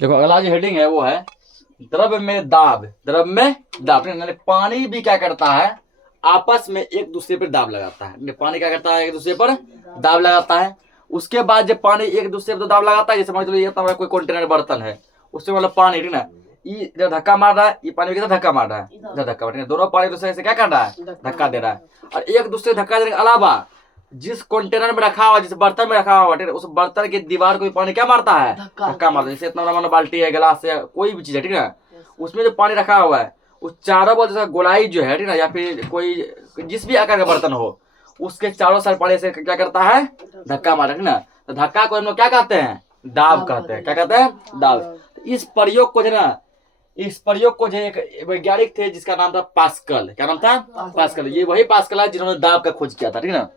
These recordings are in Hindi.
देखो अगला जो हेडिंग है वो है द्रव में दाब। द्रव में दाब, पानी भी क्या करता है, आपस में एक दूसरे पर दाब लगाता है। पानी क्या करता है, एक दूसरे पर दाब लगाता है। उसके बाद जब पानी एक दूसरे पर दाब लगाता है, जैसे मान लो ये कोई कंटेनर बर्तन है, उसमें मतलब पानी, ठीक ना, ये इधर धक्का मार रहा है, ये पानी किधर धक्का मार रहा है, इधर धक्का मार रहा है, दोनों पानी दूसरे से क्या कर रहा है, धक्का दे रहा है। और एक दूसरे धक्का देने के अलावा जिस कंटेनर में रखा हुआ, जिस बर्तन में रखा हुआ, ठीक है, उस बर्तन की दीवार को पानी क्या मारता है, धक्का मारता है। जैसे इतना बड़ा बाल्टी है, गिलास है, कोई भी चीज है, ठीक है, उसमें जो पानी रखा हुआ है, उस चारों बल जैसा गोलाई जो है, ठीक है, या फिर कोई जिस भी आकार का बर्तन हो, उसके चारों साइड पानी से क्या करता है, धक्का मारता है, ठीक ना। तो धक्का को हम लोग क्या कहते हैं, दाब कहते हैं। क्या कहते हैं, दाब। इस प्रयोग को जो ना, इस प्रयोग को जो एक वैज्ञानिक थे जिसका नाम था पास्कल। क्या नाम था, पास्कल। ये वही पास्कल है जिन्होंने दाब का खोज किया था, ठीक है ना।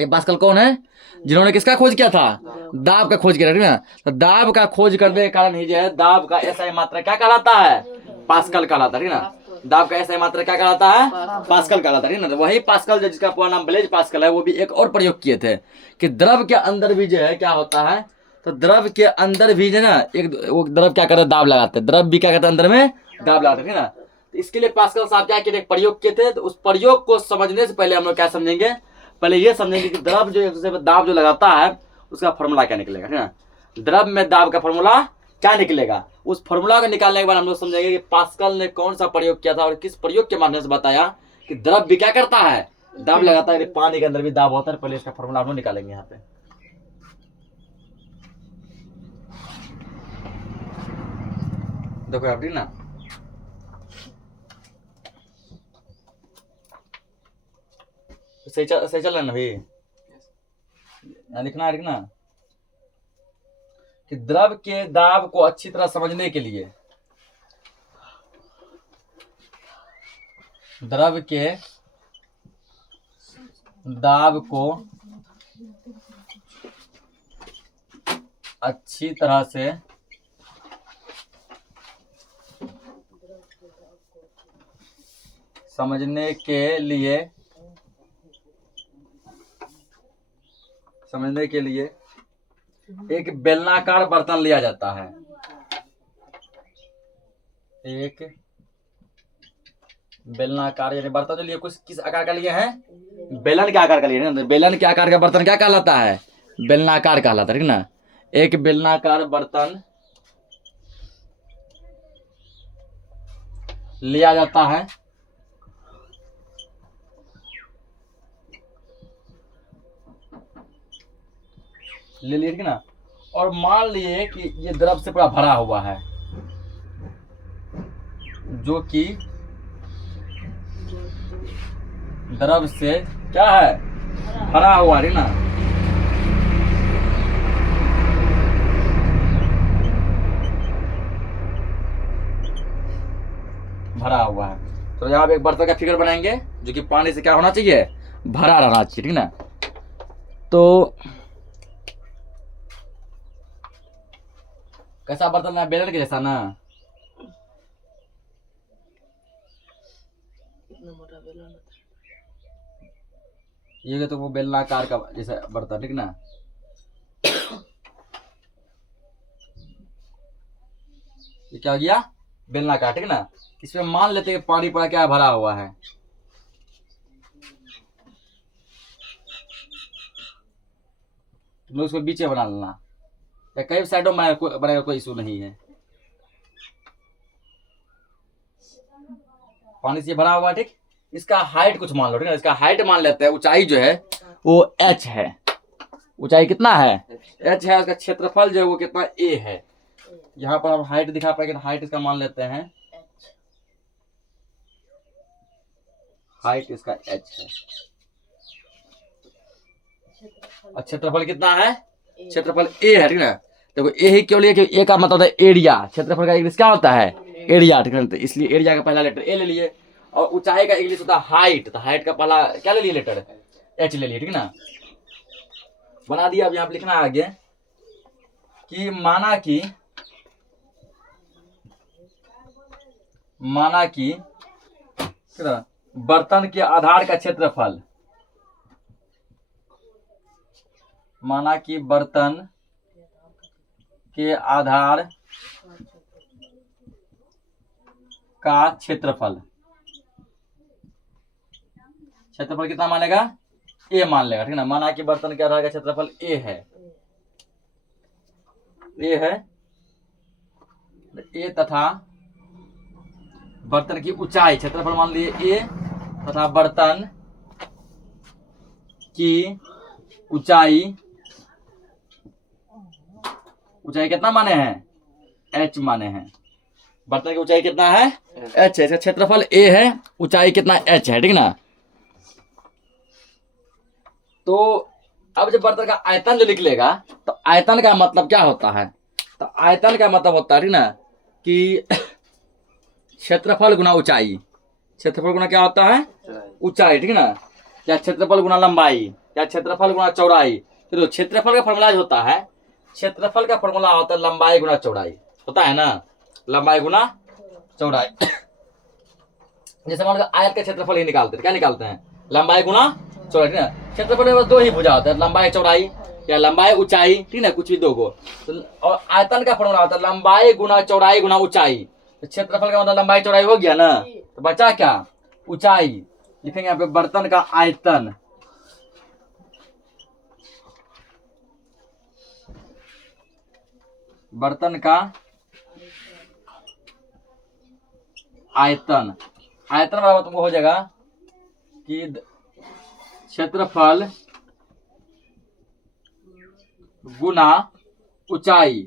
ये पास्कल कौन है, जिन्होंने किसका खोज किया था, दाब का खोज किया था, ठीक है ना। तो दाब का खोज करने के कारण ही जो है दाब का एसआई मात्रा क्या कहलाता है, पास्कल कहलाता है, ठीक है ना। दाब का एसआई मात्रा क्या कहलाता है, पास्कल कहलाता है, ठीक है ना। तो वही पास्कल जो जिसका पूरा नाम ब्लेज पास्कल है, वो भी एक और प्रयोग किए थे कि द्रव के अंदर भी जो है क्या होता है, तो द्रव के अंदर भी जो है ना, एक वो द्रव क्या करते हैं, दाब लगाते हैं। द्रव भी क्या करते हैं, अंदर में दाब लगाते हैं, ठीक है ना। तो इसके लिए पास्कल साहब क्या किए थे, एक प्रयोग किए थे। तो उस प्रयोग को समझने से पहले हम लोग क्या समझेंगे, पहले ये समझेंगे कि द्रव जो एक दूसरे पर दाब जो लगाता है उसका फॉर्मूला क्या निकलेगा, ठीक है। द्रव में दाब का फॉर्मूला क्या निकलेगा, उस फॉर्मूला को निकालने के बाद हम लोग समझेंगे कि पास्कल ने कौन सा प्रयोग किया था और किस प्रयोग के माध्यम से बताया कि द्रव भी क्या करता है, दाब लगाता है। पानी के अंदर भी दाब होता है। पहले इसका फॉर्मूला हम लोग निकालेंगे यहाँ पे। देखो आप, ठीक ना, सही चल रहा है ना भाई, लिखना है, लिखना कि द्रव के दाब को अच्छी तरह समझने के लिए, द्रव के दाब को अच्छी तरह से समझने के लिए एक बेलनाकार बर्तन लिया जाता है। एक बेलनाकार यानी बर्तन जो लिए कुछ किस आकार का लिए हैं, बेलन के आकार का लिए ना। बेलन के आकार का बर्तन क्या कहलाता है, बेलनाकार कहलाता है, ठीक ना। एक बेलनाकार बर्तन लिया जाता है, ले लिए, ठीक ना। और मान लिए कि ये द्रव से पूरा भरा हुआ है, जो कि द्रव से क्या है, भरा हुआ है ना। भरा हुआ है। तो यहाँ पे एक बर्तन का फिगर बनाएंगे जो कि पानी से क्या होना चाहिए, भरा रहना चाहिए, ठीक ना। तो कैसा बर्तन है, बेलन के जैसा ना, ये तो वो बेलनाकार का जैसा बर्तन, ठीक ना। ये क्या हो गया, बेलनाकार, ठीक ना। इसमें मान लेते हैं पानी पूरा क्या भरा हुआ है। तुम लोग उसको बीच में बना लेना, या कई साइडों में बनाएगा, कोई इशू नहीं है। पानी से भरा हुआ है, ठीक। इसका हाइट कुछ मान लो, ठीक है। इसका हाइट मान लेते हैं, ऊंचाई जो है वो h है। ऊंचाई कितना है, h है। उसका क्षेत्रफल जो है वो कितना, a है। यहाँ पर हम हाइट दिखा पाएंगे, हाइट इसका मान लेते हैं, हाइट इसका h है। और क्षेत्रफल कितना है, क्षेत्रफल a है, ठीक है। देखो a ही क्यों लिया, कि a का मतलब है एरिया। क्षेत्रफल का इंग्लिश क्या होता है, एरिया, ठीक है। तो इसलिए एरिया का पहला लेटर a ले लिए। और ऊंचाई का इंग्लिश होता है हाइट, तो हाइट का पहला क्या ले लिए, लेटर h ले लिए, ठीक ना। बना दिया। अब यहाँ पे लिखना है आगे कि माना कि बर्तन के आधार का क्षेत्रफल, माना कि बर्तन के आधार का क्षेत्रफल, क्षेत्रफल कितना मानेगा, ए मान लेगा, ठीक ना। माना कि बर्तन के आधार का क्षेत्रफल ए है, ए है, ए तथा बर्तन की ऊंचाई, क्षेत्रफल मान लिए ए तथा बर्तन की ऊंचाई, ऊंचाई कितना माने हैं, एच माने हैं। बर्तन की ऊंचाई कितना है, एच है, इसका क्षेत्रफल ए है, ऊंचाई कितना एच है, ठीक ना। तो अब जब बर्तन का आयतन जो निकलेगा तो आयतन का मतलब क्या होता है, तो आयतन का मतलब होता है, ठीक ना, कि क्षेत्रफल गुना ऊंचाई, क्षेत्रफल गुना क्या होता है, ऊंचाई, ठीक ना, या क्षेत्रफल गुना लंबाई, या क्षेत्रफल गुना चौड़ाई। तो क्षेत्रफल का फॉर्मूला जो होता है, क्षेत्रफल का फॉर्मूला होता है लंबाई गुना चौड़ाई, होता है ना, लंबाई गुना चौड़ाई। जैसे मान लो आयत का क्षेत्रफल ही निकालते हैं, क्या निकालते हैं, लंबाई गुना चौड़ाई, ठीक ना। क्षेत्रफल में बस दो ही भुजा होता है, लंबाई चौड़ाई या लंबाई ऊंचाई, ठीक ना, कुछ भी दो गो। तो और आयतन का फॉर्मूला होता है लंबाई गुना चौड़ाई गुना ऊंचाई। तो क्षेत्रफल का मतलब लंबाई चौड़ाई हो गया ना, तो बचा क्या, ऊंचाई। लिखेंगे यहाँ पे बर्तन का आयतन, बर्तन का आयतन, आयतन बराबर तुमको हो जाएगा कि क्षेत्रफल गुना ऊंचाई,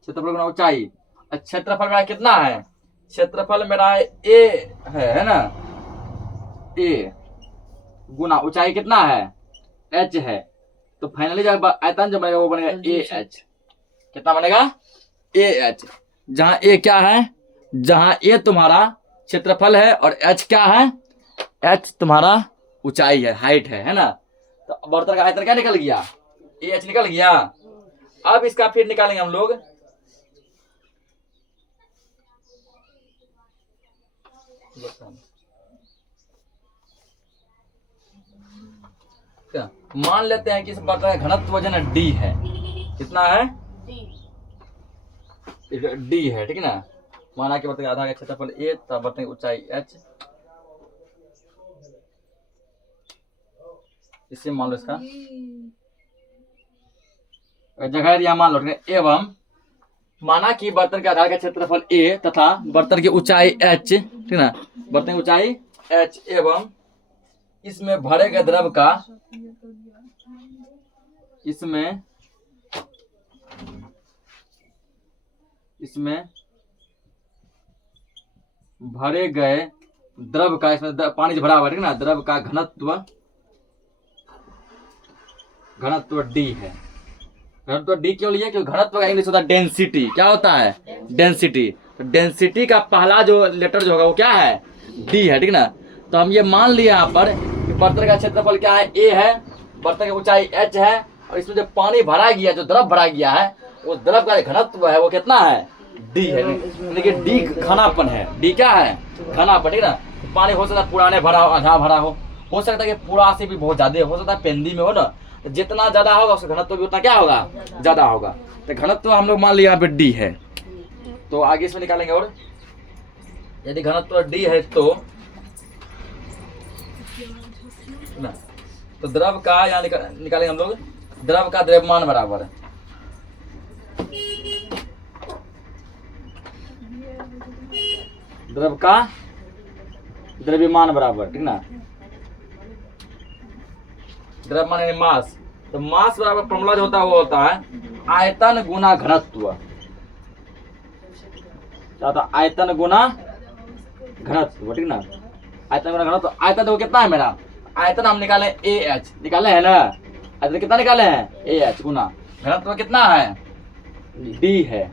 क्षेत्रफल गुना ऊंचाई। क्षेत्रफल मेरा कितना है, क्षेत्रफल मेरा ए है ना, ए गुना ऊंचाई कितना है, एच है। तो फाइनली जब आयतन जो बनेगा वो बनेगा ए एच, कितना बनेगा, ए एच। जहां ए क्या है, जहां ए तुम्हारा क्षेत्रफल है और एच क्या है, एच तुम्हारा ऊंचाई है, हाइट है ना। तो बर्तन का आयतन क्या निकल गया, ए एच निकल गया। अब इसका फिर निकालेंगे हम लोग, मान लेते हैं कि इस बर्तन का घनत्व जो है ना डी है, कितना है, डी है, ठीक है ना। माना कि बर्तन का आधार का क्षेत्रफल ए तथा बर्तन की ऊंचाई एच, इससे मान लो इसका जगह यहाँ मान लो, एवं माना कि बर्तन के आधार का क्षेत्रफल ए तथा बर्तन की ऊंचाई एच, ठीक ना, बर्तन की ऊंचाई एच, एवं इसमें भरे गए द्रव का, इसमें भरे गए द्रव का, इसमें पानी भरा हुआ है, ठीक ना, द्रव का घनत्व डी है। घनत्व डी क्यों लिया, क्योंकि घनत्व का इंग्लिश होता है डेंसिटी। क्या होता है, डेंसिटी। तो डेंसिटी का पहला जो लेटर जो होगा वो क्या है, डी है, ठीक ना। तो हम ये मान लिया यहाँ पर कि बर्तन का क्षेत्रफल क्या है, ए है, बर्तन की ऊंचाई एच है, और इसमें जो पानी भरा गया, जो द्रव भरा गया है, वो द्रव का घनत्व है वो कितना है, डी है। लेकिन डी घनापन है, डी क्या है, घनापन, ठीक ना। पानी हो सकता है पुराने भरा हो, आधा भरा हो सकता है कि पूरा से भी बहुत ज्यादा हो सकता है, पेंदी में हो ना, तो जितना ज्यादा होगा उसका घनत्व भी उतना क्या होगा, ज्यादा होगा। तो घनत्व हम लोग मान लिया यहाँ पे डी है। तो आगे इसमें निकालेंगे, और यदि घनत्व डी है तो द्रव का यहाँ निकालेंगे हम लोग, द्रव का द्रव्यमान बराबर, द्रव का द्रव्यमान बराबर, ठीक ना, द्रव्यमान यानी मास। तो मास बराबर फॉर्मूला जो होता है वो होता है आयतन गुना घनत्व, क्या होता है, आयतन गुना घनत्व, ठीक ना, आयतन गुना घनत्व। आयतन देखो कितना है मेरा, आयतन हम निकाले ए एच, निकाले है ना, आयतन कितना निकाले हैं, ए एच, गुना घनत्व कितना है, डी है,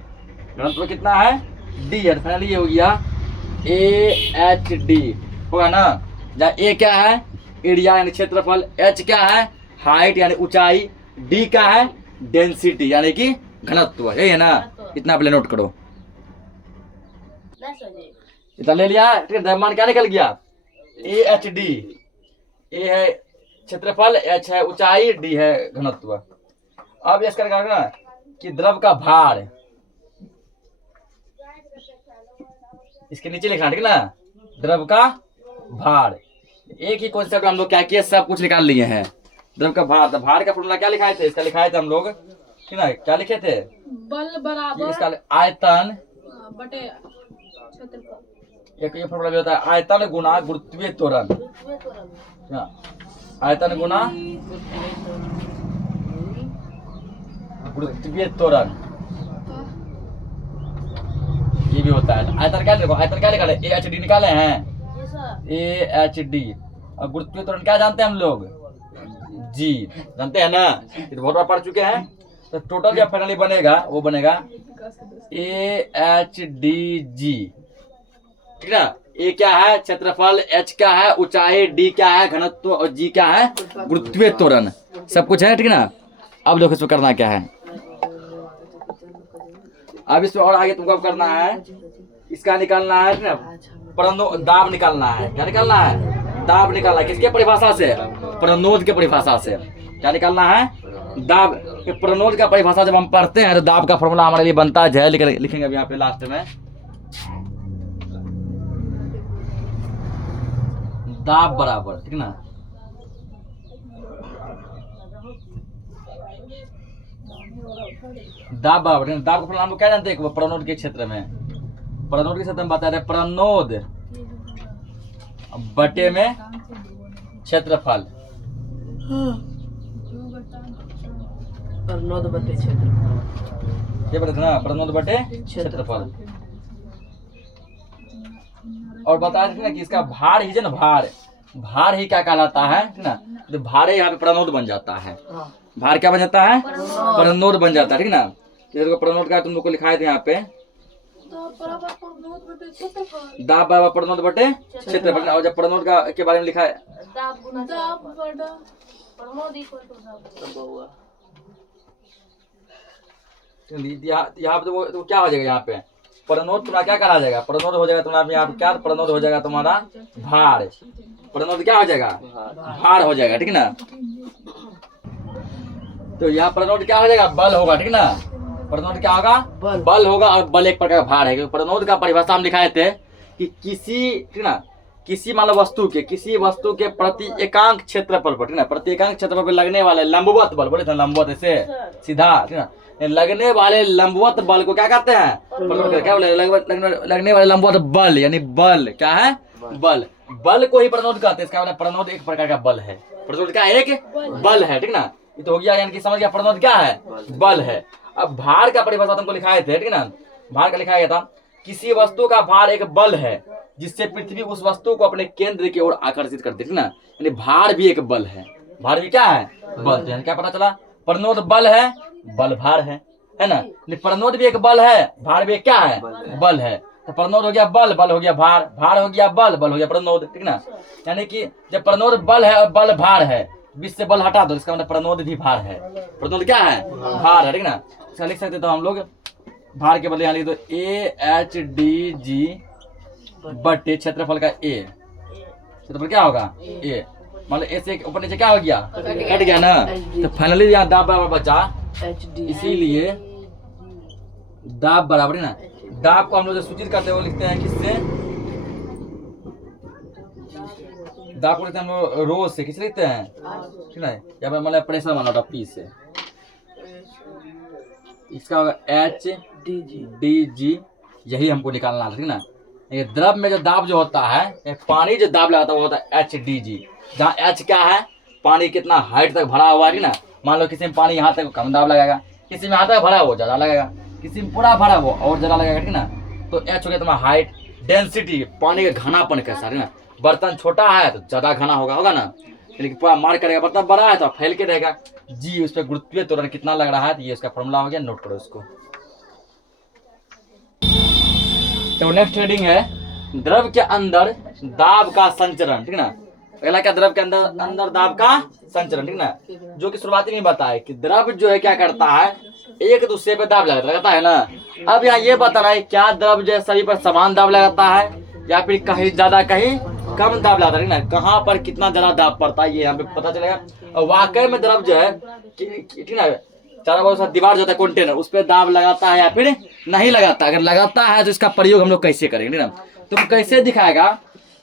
घनत्व कितना है, डी है। फाइनली ये हो गया ए एच डी, होगा ना। जहाँ ए क्या है, एरिया यानी क्षेत्रफल, एच क्या है, हाइट यानी ऊंचाई, डी क्या है, डेंसिटी यानी कि घनत्व, यही है ना। इतना पहले नोट करो, इतना ले लिया, ठीक है। द्रव्यमान क्या निकल गया, ए एच डी, ए है क्षेत्रफल, एच है ऊंचाई, डी है घनत्व। अब इसका क्या करना कि द्रव का भार, इसके नीचे लिखना, ठीक ना, द्रव का भार। एक ही कॉन्सेप्ट हम लोग क्या किए, सब कुछ निकाल लिए हैं। द्रव का भार, तो भार का फॉर्मूला क्या लिखाए थे, इसका लिखाए थे हम लोग, ठीक ना, क्या लिखे थे, बल बराबर इसका आयतन बटे क्षेत्रफल। एक ये फॉर्मूला भी होता है, आयतन गुना गुरुत्वीय त्वरण, आयतन गुना गुरुत्वीय त्वरण, ये भी होता है। आयतन क्या देखो, आयतन क्या निकाले, ए एच डी निकाले हैं, ए एच डी, और गुरुत्वीय त्वरण क्या जानते हैं हम लोग, जी, जानते हैं ना, ये तो बहुत बार पढ़ चुके हैं। तो टोटल जो फाइनली बनेगा वो बनेगा ए एच डी जी, ठीक ना। ए क्या है क्षेत्रफल, एच क्या है ऊंचाई, डी क्या है घनत्व, और जी क्या है गुरुत्वीय त्वरण, सब कुछ है, ठीक ना। अब देखो इसमें करना क्या है, अब इसमें और आगे तुमको अब करना है, इसका निकालना है ना, दाब निकालना है। क्या निकालना है, दाब निकालना है। किसके परिभाषा से, प्रणोद के परिभाषा से। क्या निकालना है, दाब के प्रणोद का परिभाषा जब हम पढ़ते हैं तो दाब का फॉर्मूला हमारे लिए बनता है, लिखेंगे अब यहाँ पे लास्ट में, दाब बराबर, ठीक ना, दाब बराबर, दाब का फॉर्मूला हम लोग क्या जानते हैं, प्रणोद के क्षेत्र में, प्रणोद के क्षेत्र में बताते हैं प्रणोद बटे में क्षेत्रफल, प्रणोद बटे क्षेत्रफल, ये बताते ना, प्रणोद बटे क्षेत्रफल। और बताया था ना कि इसका भार ही जो ना, भार ही क्या कहलाता है, ठीक ना, तो भार यहाँ पे प्रणोद बन जाता है, भार क्या बन जाता है, प्रणोद बन जाता है, ठीक ना। तो प्रणोद का तुम लोग को लिखाए थे यहाँ पे, दाब बराबर प्रणोद बटे क्षेत्रफल। और जब प्रणोद का के बारे में लिखा है, यहाँ पे तो क्या हो जाएगा, यहाँ पे प्रणोद तुम्हारा क्या करा जाएगा, प्रणोद हो जाएगा तुम्हारा यहाँ पे क्या, प्रणोद हो जाएगा तुम्हारा भार, प्रणोद क्या हो जाएगा, भार हो जाएगा, ठीक ना। तो यहाँ प्रणोद क्या हो जाएगा, बल होगा, ठीक ना, प्रणोद क्या होगा, बल होगा, और बल एक प्रकार का भार है। क्योंकि प्रणोद का परिभाषा हम लिखाए थे कि किसी, ठीक ना, किसी मान लो किसी वस्तु के प्रति एकांक क्षेत्रफल पर, ठीक ना, प्रति एकांक क्षेत्रफल पर लगने वाले लंबवत बल, बोले थे लंबवत ऐसे सीधा, ठीक ना, लगने वाले लंबवत बल को क्या कहते हैं, क्या बोले, लगने वाले लंबवत बल, यानी बल क्या है, बल को ही प्रणोद कहते हैं। इसका मतलब प्रणोद एक प्रकार का बल है, प्रणोद क्या एक बल है, ठीक ना। ये तो हो गया, यानी कि समझ गया प्रणोद क्या है, बल है। अब भार का परिभाषा तुमको लिखाए थे, ठीक ना, भार का लिखाया गया था, किसी वस्तु का भार एक बल है जिससे पृथ्वी उस वस्तु को अपने केंद्र की ओर आकर्षित करती है, ठीक ना, यानी भार भी एक बल है, भार भी क्या है, बल। तो क्या पता चला, प्रणोद बल है, बल भार है ना। प्रणोद भी एक बल है, भार भी क्या है, बल है। तो प्रणोद हो गया बल, बल हो गया भार, भार हो गया बल, बल हो गया प्रणोद, ठीक ना। यानी कि जब प्रणोद बल है और बल भार है, बीच से बल हटा दो, इसका मतलब प्रणोद भी भार है, प्रणोद क्या है, भार है, ठीक ना। इसका लिख सकते तो हम लोग भार के बदले यहाँ लिख दो ए एच डी जी बटे क्षेत्रफल का ए, क्षेत्रफल क्या होगा ए, मतलब ए से ऊपर नीचे क्या हो गया, कट गया ना। तो फाइनली यहाँ दाब बराबर बचा, इसीलिए दाब बराबर है ना। दाब को हम लोग जो सूचित करते हैं वो लिखते हैं किससे, दाब को लिखते हैं हम लोग रो से, किससे लिखते हैं, ठीक है, या फिर मतलब प्रेशर माना होता पी से, इसका होगा एच डी जी, यही हमको निकालना है, ठीक ना। ये द्रव में जो दाब जो होता है, पानी जो दाब लगाता है वो होता है एच डी जी, जहाँ एच क्या है, पानी कितना हाइट तक भरा हुआ है, ठीक ना। मान लो किसी में पानी यहाँ तक कम दाब लगेगा, किसी में यहाँ तक भरा वो ज्यादा लगेगा, किसी में पूरा भरा वो और ज्यादा लगेगा, ठीक ना। तो एच हो गया तुम्हारा हाइट, डेंसिटी पानी का घनापन कैसा, ठीक ना। बर्तन छोटा है तो ज्यादा घना होगा ना, लेकिन पूरा मार करेगा, बर्तन बड़ा है तो फैल के रहेगा। जी उस पर गुरुत्वीय त्वरण कितना लग रहा है, तो ये इसका फॉर्मूला हो गया, नोट करो इसको। तो नेक्स्ट हेडिंग है द्रव के अंदर दाब का संचरण, ठीक ना। अगला क्या, द्रव के अंदर दाब का संचरण, ठीक ना, जो कि शुरुआती में बताया कि द्रव जो है क्या करता है, एक दूसरे पे दाब लगाता है ना। अब यहाँ ये बता रहा है क्या द्रव जो है सभी पर समान दाब लगाता है या फिर कहीं ज्यादा कहीं कम दाब लगाता है, ठीक ना, कहाँ पर कितना ज्यादा दाब पड़ता है ये यहाँ पे पता चलेगा। और वाकई में द्रव जो है, ठीक ना, चारों बगल से दीवार जो होता है कंटेनर, उस पर दाब लगाता है या फिर नहीं लगाता। अगर लगाता है तो इसका प्रयोग हम लोग कैसे करेंगे ना, तुम कैसे दिखाएगा,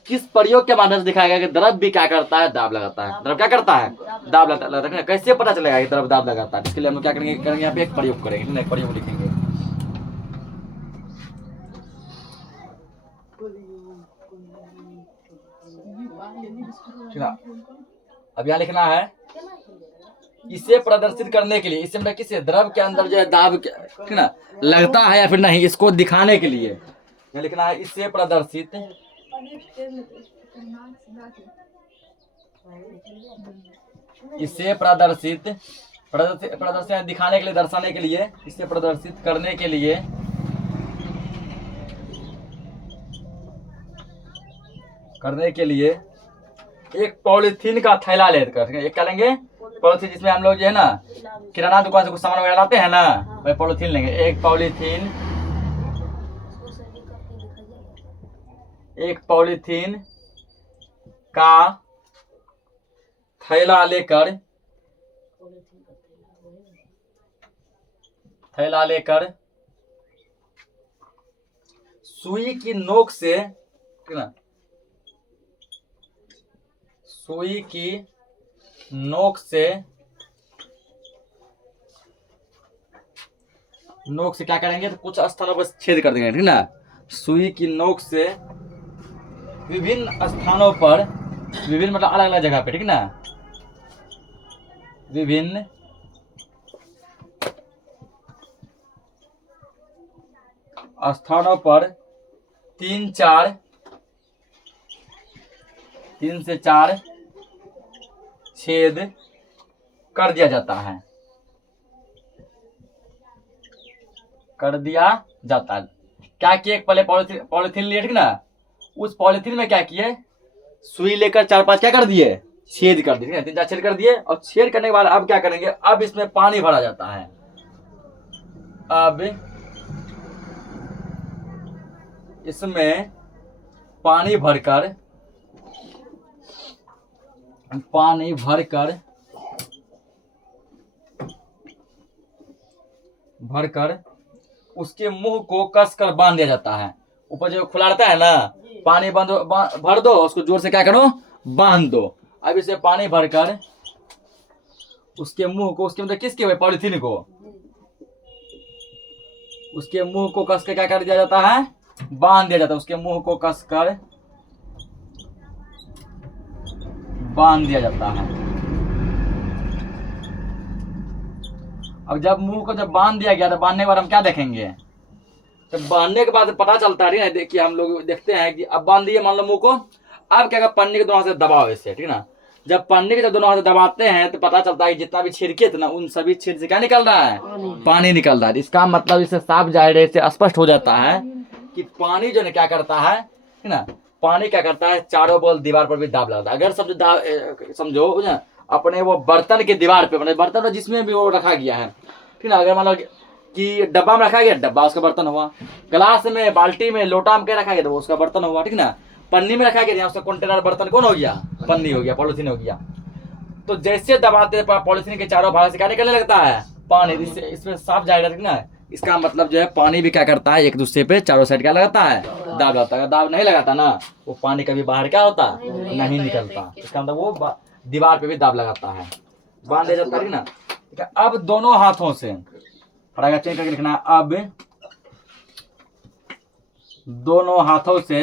किस प्रयोग के माध्यम से दिखाएगा कि द्रव भी क्या करता है, दाब लगाता है। द्रव क्या करता है, दाब लगाता है। कैसे पता चलेगा कि द्रव दाब लगाता है, इसके लिए हम लोग क्या करेंगे यहाँ पे एक प्रयोग करेंगे, नहीं प्रयोग लिखेंगे। अब यहाँ लिखना है इसे प्रदर्शित करने के लिए, इसे मतलब किसी द्रव के अंदर जो है दाब ना लगता है या फिर नहीं, इसको दिखाने के लिए यहाँ लिखना है इसे प्रदर्शित, इसे प्रदर्शित प्रदर्शित दिखाने के लिए, दर्शाने के लिए, इसे प्रदर्शित करने के लिए एक पॉलीथीन का थैला लेकर, एक क्या लेंगे, पॉलीथीन, जिसमें हम लोग जो है ना किराना दुकान से कुछ सामान वगैरह लाते हैं ना, वही पॉलीथीन लेंगे। एक पॉलीथीन का थैला लेकर सुई की नोक से ना, सुई की नोक से क्या करेंगे, तो कुछ स्थानों पर छेद कर देंगे, ठीक ना। सुई की नोक से विभिन्न स्थानों पर, विभिन्न मतलब अलग अलग जगह पे, ठीक ना, विभिन्न स्थानों पर 3 से 4 छेद कर दिया जाता है, क्या किए, एक पहले पॉलीथीन लिए, ठीक ना, उस पॉलीथीन में क्या किए, सुई लेकर 4-5 क्या कर दिए, छेद कर दिए, 3-4 छेद कर दिए। और छेद करने के बाद अब क्या करेंगे, अब इसमें पानी भरा जाता है। अब इसमें पानी भरकर उसके मुंह को कसकर बांध दिया जाता है। ऊपर जो खुला रहता है ना, पानी भर दो, उसको जोर से क्या करो, बांध दो। अब इसे पानी भरकर उसके मुंह को, उसके मतलब किसके, पॉलीथीन को, उसके मुंह को कसकर क्या कर दिया जाता है, बांध दिया जाता है। उसके मुंह को कसकर बांध दिया जाता है। अब जब मुंह को जब बांध दिया गया, तो बांधने के बाद हम क्या देखेंगे, तो बांधने के बाद पता चलता है, देखिए हम लोग देखते हैं कि अब बांध दिए मान लो मुंह को, अब क्या, पन्नी के दोनों हाथ से दबाओ इसे, ठीक ना। जब पन्नी के जब दोनों हाथ से दबाते हैं तो पता चलता है कि जितना भी छिड़के थे ना, उन सभी छेद से क्या निकल रहा है, पानी निकल रहा है। इसका मतलब इससे साफ जाहिर है, इससे स्पष्ट हो जाता है कि पानी जो है क्या करता है, ठीक ना, पानी क्या करता है, चारों बगल दीवार पर भी दाब लगाता है। अगर समझो ना, अपने वो बर्तन के दीवार पे, मतलब बर्तन जिसमें भी वो रखा गया है, ठीक ना, अगर मान लो कि डब्बा में रखा गया, डब्बा उसका बर्तन हुआ, गिलास में, बाल्टी में, लोटा में क्या रखा गया, तो वो उसका बर्तन हुआ, ठीक ना। पन्नी में रखा गया, उसका कंटेनर, बर्तन कौन हो गया, पन्नी हो गया, पॉलीथीन हो गया। तो जैसे दबाते पॉलीथीन के चारों भाग से क्या निकलने लगता है, पानी। इसमें साफ जाएगा, ठीक ना। इसका मतलब जो है पानी भी क्या करता है, एक दूसरे पे चारों साइड क्या लगाता है, दाब लगाता है। दाब नहीं लगाता ना, वो पानी कभी बाहर क्या होता, नहीं निकलता। इसका मतलब वो दीवार पे भी दाब लगाता है, बांध दिया जाता है ना। ठीक है, अब दोनों हाथों से चेंज करके लिखना है। अब दोनों हाथों से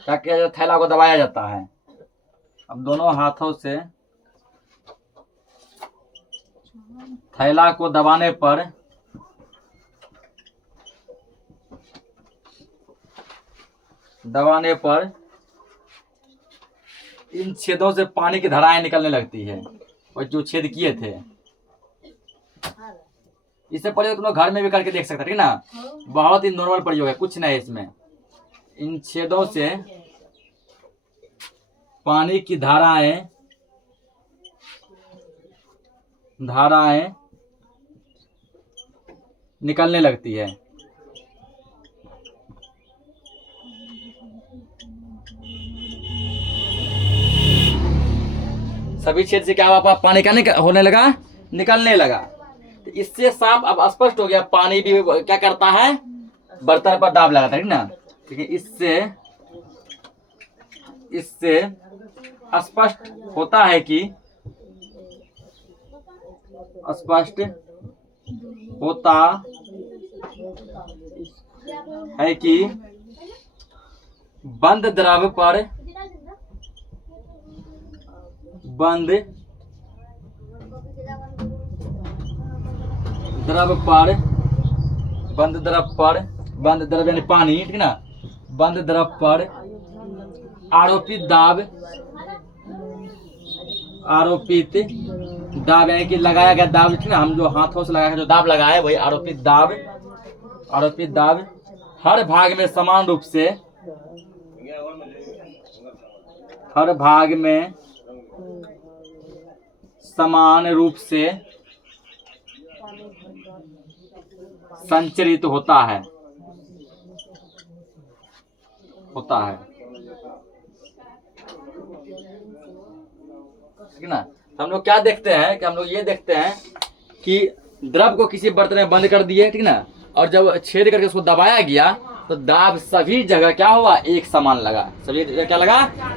क्या किया जाता है, थैला को दबाया जाता है। अब दोनों हाथों से थैला को दबाने पर इन छेदों से पानी की धाराएं निकलने लगती है, और जो छेद किए थे। इससे पहले तुम लोग घर में भी करके देख सकते, ठीक ना। बहुत ही नॉर्मल प्रयोग है, कुछ नहीं है इसमें। इन छेदों से पानी की धाराएं निकलने लगती है। सभी छेद से क्या हुआ, पानी का होने लगा, निकलने लगा। तो इससे साफ अब स्पष्ट हो गया पानी भी क्या करता है, बर्तन पर दाब लगाता है ना। ठीक है, इससे स्पष्ट होता है कि बंद द्रव पर बंद द्रव यानी पानी, ठीक ना, बंद द्रव पर आरोपित दाब यानी कि लगाया गया दाब, ठीक ना, हम जो हाथों से लगाया जो दाब लगाए वही आरोपित दाब हर भाग में समान रूप से संचरित होता है। ठीक ना। हम लोग क्या देखते हैं कि हम लोग ये देखते हैं कि द्रव को किसी बर्तन में बंद कर दिए, ठीक ना, और जब छेद करके उसको दबाया गया तो दाब सभी जगह क्या हुआ, एक समान लगा, सभी जगह क्या लगा,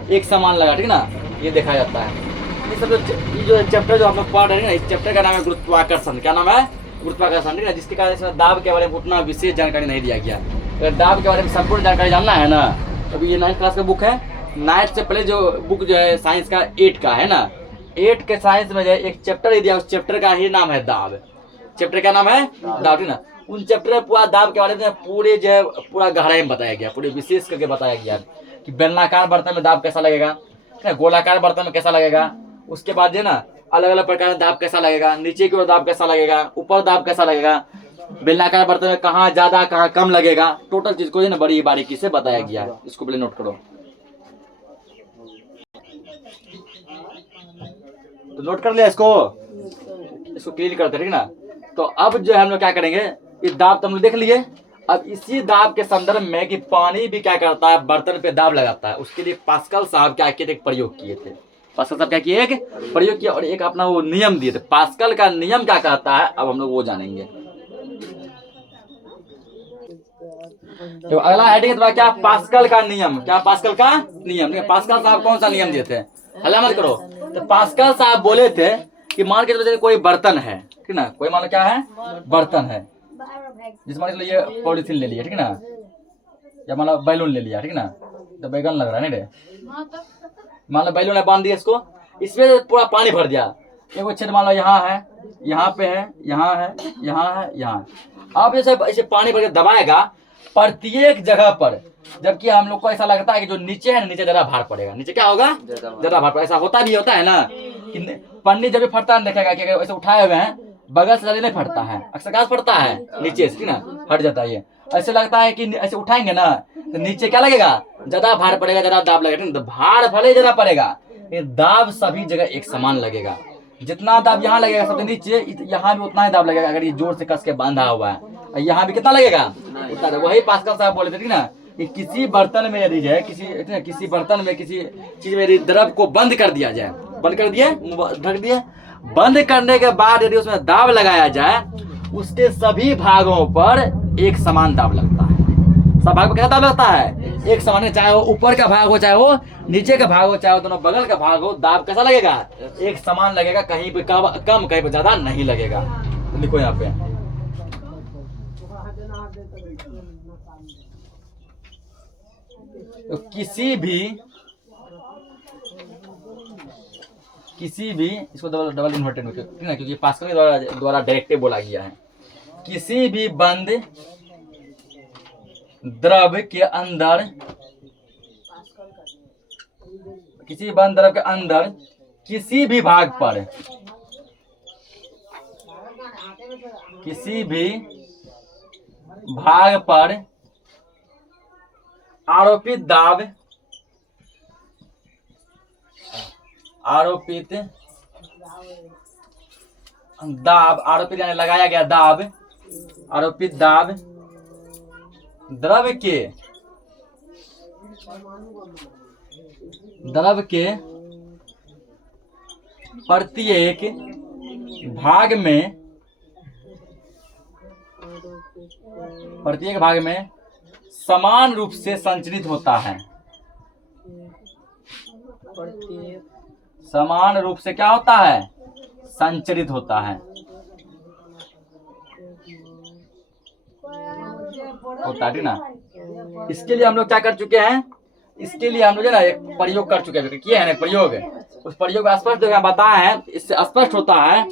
एक समान लगा, ठीक ना। ये देखा जाता है। ये जो चैप्टर जो हम लोग पढ़ रहे हैं ना, इस चैप्टर का नाम है गुरुत्वाकर्षण। क्या नाम है, गुरुत्वाकर्षण, ठीक है, जिसके कारण इसमें दाब के बारे में उतना विशेष जानकारी नहीं दिया गया। अगर दाब के बारे में संपूर्ण जानकारी जानना है ना, तो ये 9th क्लास का बुक है। 9th से पहले जो बुक जो है साइंस का 8 का है ना, 8 के साइंस में जो है एक चैप्टर ही दिया, उस चैप्टर का ही नाम है दाब। चैप्टर का नाम है दाब, ठीक ना। उन चैप्टर में पूरा दाब के बारे में पूरे जो है पूरा गहराई में बताया गया, पूरे विशेष करके बताया गया कि बेलनाकार बर्तन में दाब कैसा लगेगा, गोलाकार बर्तन में कैसा लगेगा, उसके बाद जो है ना अलग अलग प्रकार दाब कैसा लगेगा, नीचे की ओर दाब कैसा लगेगा, ऊपर दाब कैसा लगेगा, बेलनाकार बर्तन में कहाँ ज्यादा कहाँ कम लगेगा, टोटल चीज को ना बड़ी बारीकी से बताया गया है। इसको पहले नोट करो, तो नोट कर लिया इसको क्लियर करते हैं, ठीक ना। तो अब जो है हम लोग क्या करेंगे, इस दाब तो हम लोग देख लिए। अब इसी दाब के संदर्भ में कि पानी भी क्या करता है, बर्तन पे दाब लगाता है, उसके लिए पास्कल साहब क्या किए थे, एक प्रयोग किए थे। पास्कल साहब क्या किए, एक प्रयोग किया और एक अपना वो नियम दिए थे। पास्कल का नियम क्या कहता है, अब हम लोग वो जानेंगे। तो अगला हेडिंग है क्या, पास्कल का नियम। क्या पास्कल का नियम, पास्कल साहब कौन सा नियम दिए थे, हल्ला मत करो। तो पास्कल साहब बोले थे कि मान के चलो कोई बर्तन है, ठीक ना, कोई मान लो क्या है, बर्तन है, जिस मान लो ये पॉलिथीन ले लिया, ठीक ना, या मान लो बैलून ले लिया, ठीक ना, तो बैगन लग रहा है नहीं रे, मान लो बैलून है, बांध दिया इसको, इसमें पूरा पानी भर दिया। एक छेद मान लो यहाँ है, यहाँ पे है, यहाँ है, यहाँ है, यहाँ। अब जैसे ऐसे पानी भर के दबाएगा प्रत्येक जगह पर, जबकि हम लोग को ऐसा लगता है कि जो नीचे है ना, नीचे ज्यादा भार पड़ेगा, नीचे क्या होगा, ज्यादा भार पड़ेगा। ऐसा होता है ना कि पन्नी जब भी फटता है देखेगा कि अगर ऐसे उठाए हुए हैं बगल से ज्यादा नहीं फटता है, अक्सर कहाँ फटता है, नीचे से, ना, फट जाता है। ये ऐसे लगता है कि ऐसे उठाएंगे ना तो नीचे क्या लगेगा, ज्यादा भार पड़ेगा, ज्यादा दाब लगेगा। तो भार भले ज्यादा पड़ेगा, ये दाब सभी जगह एक समान लगेगा। जितना दाब यहाँ लगेगा सबसे नीचे, यहाँ भी उतना ही दाब लगेगा अगर ये जोर से कस के बांधा हुआ है। यहाँ भी कितना लगेगा, उतना। वही पास्कल साहब बोले थे, ठीक ना, कि किसी बर्तन में यदि है, किसी बर्तन में किसी चीज में यदि द्रव को बंद कर दिया जाए, बंद कर दिए, ढक दिए, बंद करने के बाद यदि उसमें दाब लगाया जाए, उसके सभी भागों पर एक समान दाब लगता है। सब भाग पर कैसा दाब लगता है, एक समान है, चाहे वो ऊपर का भाग हो, चाहे वो नीचे का भाग हो, चाहे वो दोनों बगल का भाग हो, दाब कैसा लगेगा, एक समान लगेगा, कहीं पे कम कहीं पे ज्यादा नहीं लगेगा। लिखो यहाँ पे, तो किसी भी इसको डबल इन्वर्टेड में, ठीक ना, क्योंकि पास्कल के द्वारा डायरेक्ट बोला गया है। किसी भी बंद द्रव के अंदर, किसी बंद द्रव के अंदर किसी भी भाग पर, किसी भी भाग पर आरोपित दाब, आरोपित यानी लगाया गया दाब, आरोपित दाब द्रव के प्रत्येक भाग में समान रूप से संचरित होता है। प्रत्येक समान रूप से क्या होता है? संचरित होता है। होता है ठीक ना। इसके लिए हम लोग क्या कर चुके हैं? इसके लिए हम लोग ना एक प्रयोग कर चुके हैं, किए हैं ना प्रयोग। उस प्रयोग में स्पष्ट जो बताया है, इससे स्पष्ट होता है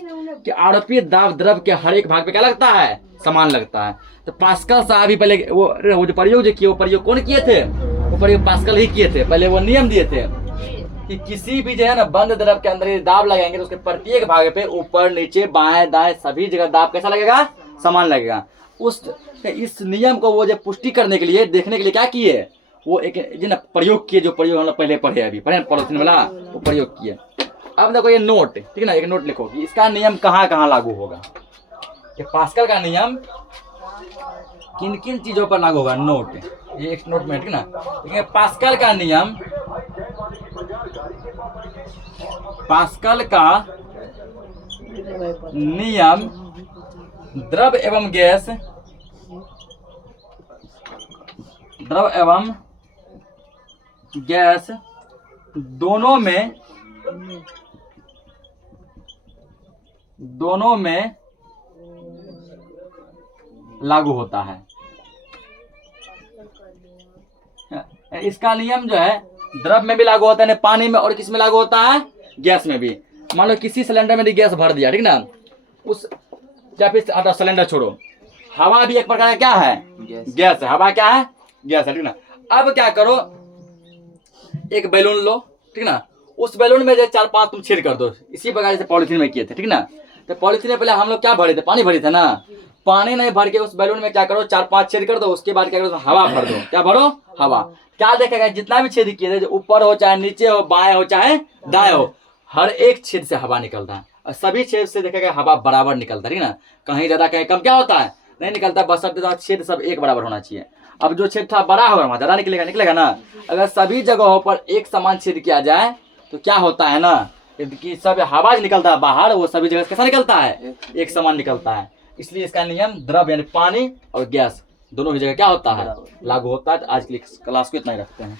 कि आरोपीय दाब द्रव के हर एक भाग पे क्या लगता है? समान लगता है। तो पास्कल साहब ही पहले वो जो प्रयोग जो किए, वो प्रयोग कौन किए थे? वो प्रयोग पास्कल ही किए थे। पहले वो नियम दिए थे कि किसी भी जो है ना बंद द्रव के अंदर दाब लगाएंगे तो उसके प्रत्येक भाग पे ऊपर नीचे बाएं दाएं सभी जगह दाब कैसा लगेगा? समान लगेगा। इस नियम को वो जो पुष्टि करने के लिए, देखने के लिए क्या किए? वो एक जो ना प्रयोग किए, जो प्रयोग हम लोग पहले पढ़े, अभी पढ़े पॉलिथीन वाला, वो प्रयोग किए। अब देखो ये नोट, ठीक है ना, एक नोट लिखो कि इसका नियम कहाँ कहाँ लागू होगा। ये पास्कल का नियम किन किन चीजों पर लागू होगा? नोट, ये एक नोट में, ठीक ना। देखिए पास्कल का नियम, पास्कल का नियम द्रव एवं गैस, द्रव एवं गैस दोनों में लागू होता है। इसका नियम जो है द्रव में भी लागू होता है, पानी में, और किस में लागू होता है? गैस में भी। मान लो किसी सिलेंडर में गैस भर दिया, ठीक ना, उस या फिर सिलेंडर छोड़ो, हवा भी एक प्रकार का क्या है? गैस है। हवा क्या है? गैस है, ठीक ना। अब क्या करो, एक बैलून लो, ठीक ना, उस बैलून में जो 4-5 तुम छेद कर दो, इसी प्रकार जैसे पॉलिथीन में किए थे, ठीक ना। तो पॉलिथीन में पहले हम लोग क्या भरे थे? पानी भरे थे ना। पानी नहीं भर के उस बैलून में क्या करो, 4-5 छेद कर दो, उसके बाद क्या करो, हवा भर दो। क्या भरो? हवा। क्या देखेगा? जितना भी छेद किए थे, ऊपर हो चाहे नीचे हो, बाएं हो चाहे दाएं हो, हर एक छेद से हवा निकलता है, और सभी छेद से देखेगा हवा बराबर निकलता है, ठीक ना। कहीं ज्यादा कहीं कम क्या होता है? नहीं निकलता। बस सब छेद सब एक बराबर होना चाहिए। अब जो छेद था बड़ा होगा वहां ज्यादा निकलेगा ना। अगर सभी जगहों पर एक समान छेद किया जाए तो क्या होता है ना, कि सब हवा निकलता है बाहर, वो सभी जगह कैसा निकलता है? एक समान निकलता है। इसलिए इसका नियम द्रव यानी पानी और गैस दोनों ही जगह क्या होता है? लागू होता है। आज के लिए क्लास को इतना ही रखते हैं।